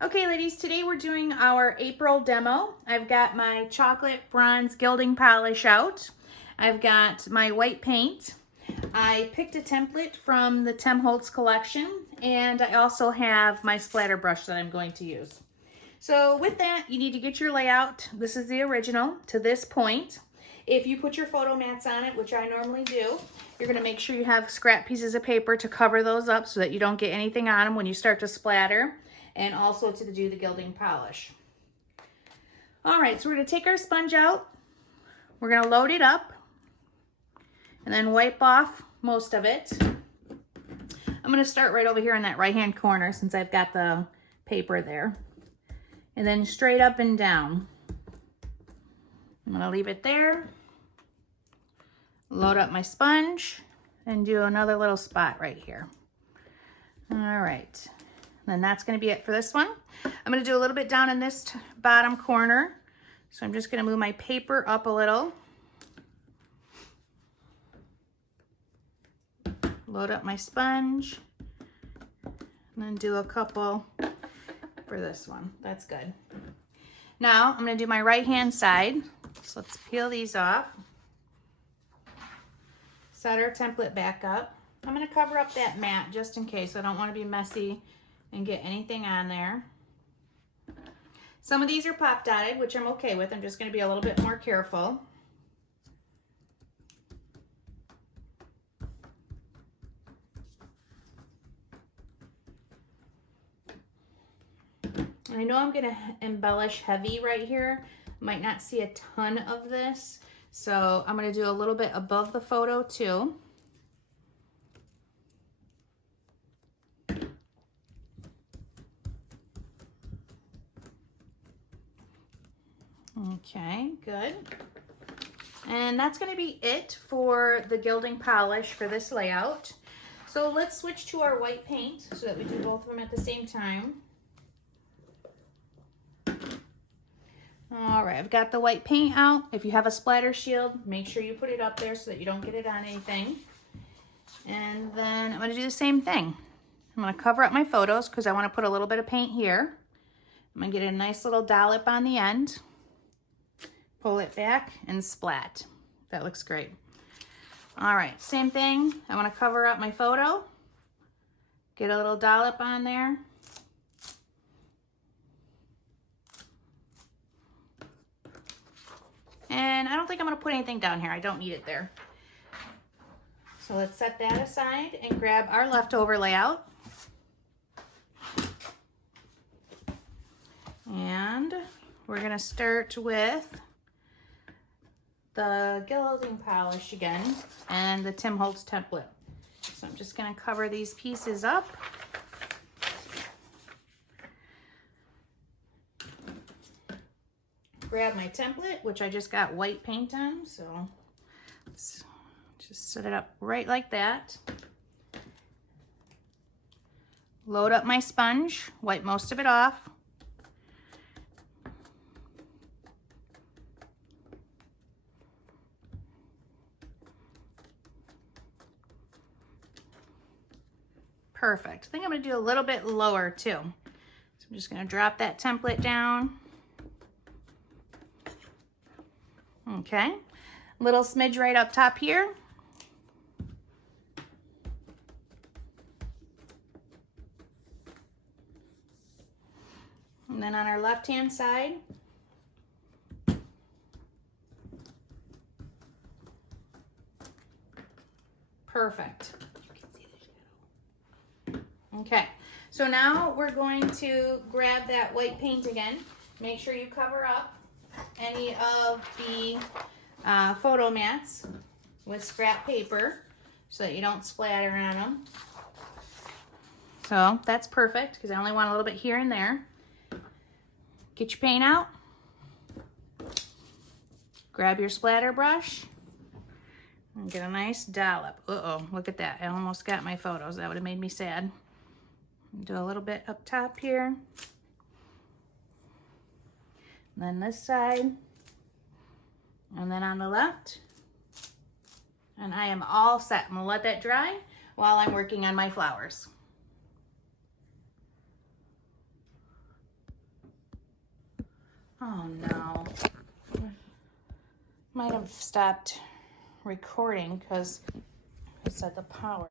Okay, ladies, today we're doing our April demo. I've got my chocolate bronze gilding polish out. I've got my white paint. I picked a template from the Tim Holtz collection, and I also have my splatter brush that I'm going to use. So with that, you need to get your layout. This is the original to this point. If you put your photo mats on it, which I normally do, you're going to make sure you have scrap pieces of paper to cover those up so that you don't get anything on them when you start to splatter, and also to do the gilding polish. All right, so we're going to take our sponge out. We're going to load it up and then wipe off most of it. I'm going to start right over here in that right-hand corner since I've got the paper there. And then straight up and down. I'm going to leave it there. Load up my sponge and do another little spot right here. All right. Then that's going to be it for this one. I'm going to do a little bit down in this bottom corner. So I'm just going to move my paper up a little. Load up my sponge. And then do a couple for this one. That's good. Now I'm going to do my right hand side. So let's peel these off. Set our template back up. I'm going to cover up that mat just in case. I don't want to be messy and get anything on there. Some of these are pop dotted, which I'm okay with. I'm just going to be a little bit more careful. I know I'm going to embellish heavy right here. Might not see a ton of this, so I'm going to do a little bit above the photo too. Okay, good. And that's going to be it for the gilding polish for this layout. So let's switch to our white paint so that we do both of them at the same time. All right, I've got the white paint out. If you have a splatter shield, make sure you put it up there so that you don't get it on anything. And then I'm going to do the same thing. I'm going to cover up my photos because I want to put a little bit of paint here. I'm going to get a nice little dollop on the end. Pull it back and splat. That looks great. All right, same thing. I want to cover up my photo. Get a little dollop on there. And I don't think I'm going to put anything down here. I don't need it there. So let's set that aside and grab our leftover layout. And we're going to start with the gilding polish again and the Tim Holtz template. So I'm just going to cover these pieces up. Grab my template, which I just got white paint on, so let's just set it up right like that. Load up my sponge, wipe most of it off. Perfect. I think I'm going to do a little bit lower too. So I'm just going to drop that template down. Okay, little smidge right up top here. And then on our left-hand side, perfect. Okay, so now we're going to grab that white paint again. Make sure you cover up any of the photo mats with scrap paper so that you don't splatter on them. So that's perfect because I only want a little bit here and there. Get your paint out. Grab your splatter brush and get a nice dollop. Uh-oh, look at that. I almost got my photos. That would have made me sad. Do a little bit up top here. And then this side. And then on the left. And I am all set. I'm going to let that dry while I'm working on my flowers. Oh no. Might have stopped recording because it said the power.